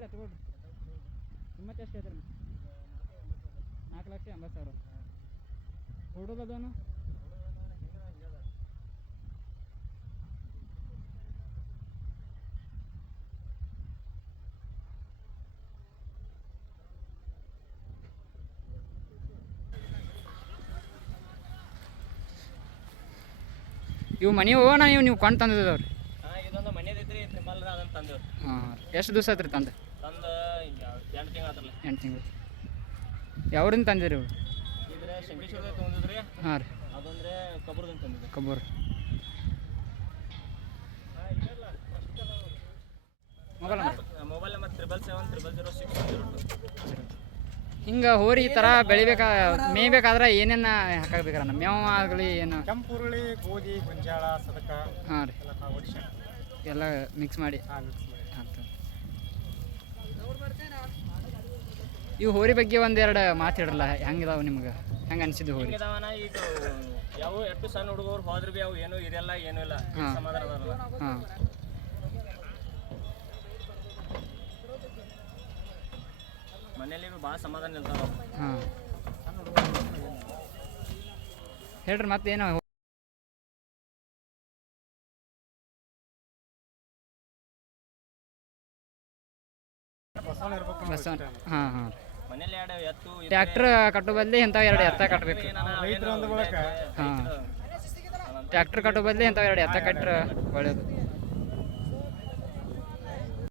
ರೀ ಎತ್ಕೊಡ್ರಿ ಕಿಮ್ಮತ್ತು ಎಷ್ಟು ಐತ್ರಿ 4,80,000 ಹುಡುಗದನು ಇವು ಮನೆ ಹೋಗೋಣ ನೀವು ಕೊಂಡು ತಂದಿದ್ದವ್ರಿ ಇದೊಂದು ಮನೆಯದೈತ್ರಿ ತ್ರಿಮಲ್ ಅದನ್ನ ತಂದೇವ್ರಿ ಹಾಂ ಎಷ್ಟು ದಿವಸ ಆತ್ರಿ ತಂದು 8 ತಿಂಗಳು ಆತ್ರಲ್ಲ 8 ತಿಂಗಳು ಯಾವ್ರಿಂದ ತಂದಿರಿ ಇವು ಇದ್ರೆ ಶಂಕೇಶ್ವರದಾಗ ತೊಗೊಂಡಿದ್ರಿ ಹಾಂ ರೀ ಅದೊಂದ್ರೆ ಕಬ್ಬೂರ್ದಿಂದ ತಂದಿದ್ರಿ ಕಬ್ಬೂರು ಮೊಬೈಲ್ ನಂಬರ್ 777000602 ಹಿಂಗೆ ಹೋರಿ ಈ ಥರ ಬೆಳಿಬೇಕಾ ಮೇಯ್ಬೇಕಾದ್ರೆ ಏನೇನು ಹಾಕಬೇಕಾರ ಮೇವು ಆಗಲಿ ಏನು ಕೆಂಪುರುಳಿ ಗೋಧಿ ಗೊಂಜಾಳ ಸದಕ ಹಾಂ ರೀ ಎಲ್ಲ ಮಿಕ್ಸ್ ಮಾಡಿ ಆಗ್ತದೆ ಇವು ಹೋರಿ ಬಗ್ಗೆ ಒಂದೆರಡು ಮಾತಾಡ್ರಲ್ಲ ಹೆಂಗಿದಾವೆ ನಿಮ್ಗೆ ಹೆಂಗೆ ಅನಿಸಿದ್ದು ಹೋರಿ ಈಗ ಯಾವ ಎಷ್ಟು ಸಣ್ಣ ಹುಡುಗರು ಹೋದ್ರೆ ಭೀ ಅವು ಏನೂ ಇರಲ್ಲ ಏನೂ ಇಲ್ಲ ಸಮಾಧಾನ ಅದಾರಲ್ಲ ಹಾಂ ಮನೇಲಿ ಭಾಳ ಸಮಾಧಾನ ಇರ್ತಾವ ಹಾಂ ಹೇಳ್ರಿ ಮತ್ತೇನು ಹಾಂ ಹಾಂ ಮನೇಲಿ ಎರಡು ಎತ್ತು ಟ್ಯಾಕ್ಟ್ರ್ ಕಟ್ಟೋ ಬದಲಿ ಇಂಥವು 2 ಎತ್ತ ಕಟ್ಟಬೇಕು ಹಾಂ ಟ್ಯಾಕ್ಟ್ರ್ ಕಟ್ಟೋ ಬದಲಿ ಇಂಥವು 2 ಎತ್ತ ಕಟ್ಟರೆ ಒಳ್ಳೆಯದು